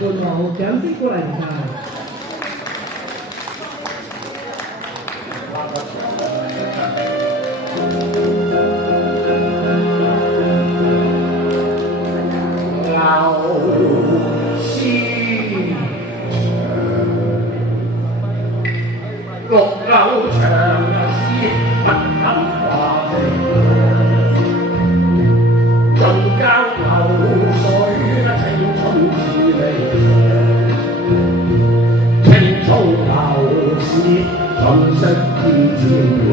伴舞，掌聲鼓勵晒。綠柳長絲不敢掛地，盡交流水青春自離。青葱流絲盡色已漸和，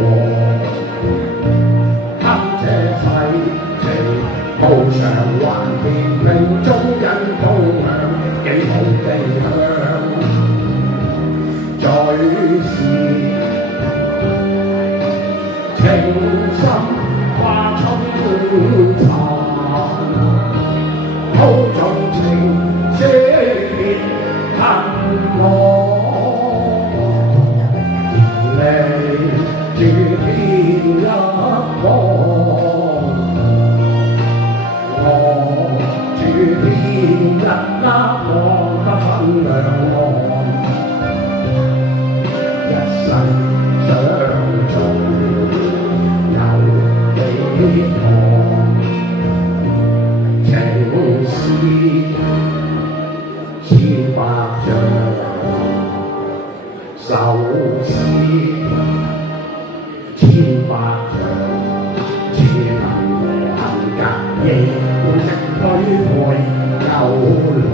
黑這世情無常還別命中因風響，幾好地響。在是情深化春殘，好盡情惜別恨我，離住天一方，我住天一方不分兩岸。相隨有幾多情絲千百丈，手撕千百丈，只能和恨隔夜，直對愛有浪。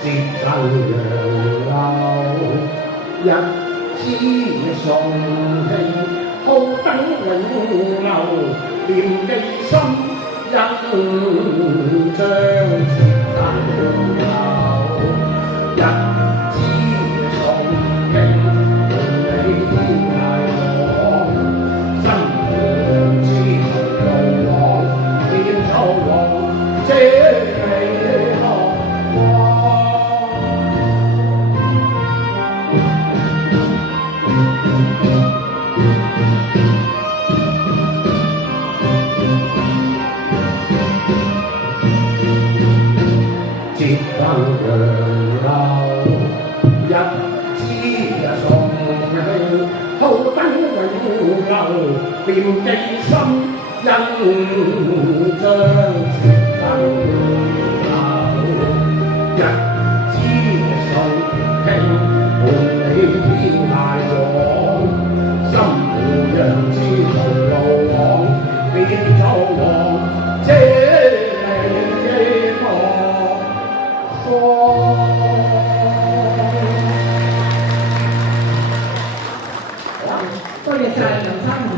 接近楊柳，一枝送氣，高登永留，念記心，印章接近柳，一枝送氣，伴你天涯浪，辛苦知途路往，變秋往，這美好。接近楊柳，一枝送氣，好燈永留，念記心，印章接近柳，一枝送氣，伴你天涯浪，心湖楊枝途路往，變秋往，這美多謝晒梁生同